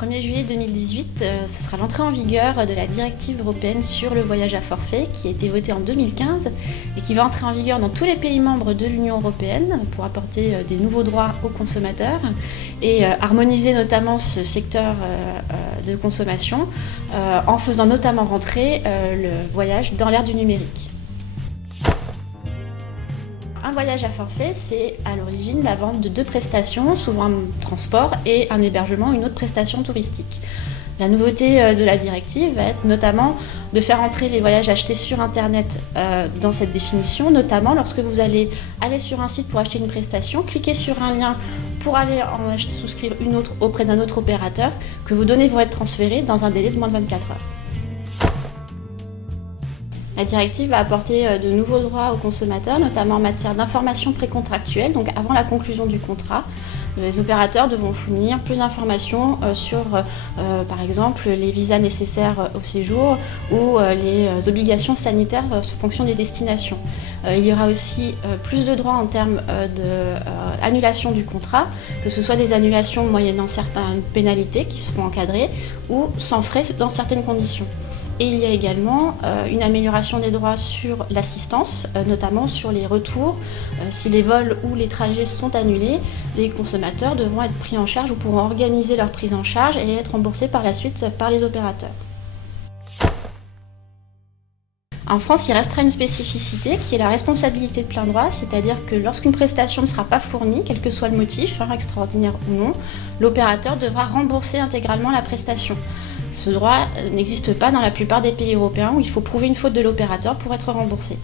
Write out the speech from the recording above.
1er juillet 2018, ce sera l'entrée en vigueur de la directive européenne sur le voyage à forfait qui a été votée en 2015 et qui va entrer en vigueur dans tous les pays membres de l'Union européenne pour apporter des nouveaux droits aux consommateurs et harmoniser notamment ce secteur de consommation en faisant notamment rentrer le voyage dans l'ère du numérique. Un voyage à forfait, c'est à l'origine la vente de 2 prestations, souvent un transport et un hébergement, une autre prestation touristique. La nouveauté de la directive va être notamment de faire entrer les voyages achetés sur Internet dans cette définition, notamment lorsque vous allez aller sur un site pour acheter une prestation, cliquer sur un lien pour aller en souscrire une autre auprès d'un autre opérateur, que vos données vont être transférées dans un délai de moins de 24 heures. La directive va apporter de nouveaux droits aux consommateurs, notamment en matière d'informations précontractuelles. Donc avant la conclusion du contrat, les opérateurs devront fournir plus d'informations sur, par exemple, les visas nécessaires au séjour ou les obligations sanitaires en fonction des destinations. Il y aura aussi plus de droits en termes d'annulation du contrat, que ce soit des annulations moyennant certaines pénalités qui seront encadrées ou sans frais dans certaines conditions. Et il y a également une amélioration des droits sur l'assistance, notamment sur les retours. Si les vols ou les trajets sont annulés, les consommateurs devront être pris en charge ou pourront organiser leur prise en charge et être remboursés par la suite par les opérateurs. En France, il restera une spécificité qui est la responsabilité de plein droit, c'est-à-dire que lorsqu'une prestation ne sera pas fournie, quel que soit le motif, extraordinaire ou non, l'opérateur devra rembourser intégralement la prestation. Ce droit n'existe pas dans la plupart des pays européens où il faut prouver une faute de l'opérateur pour être remboursé.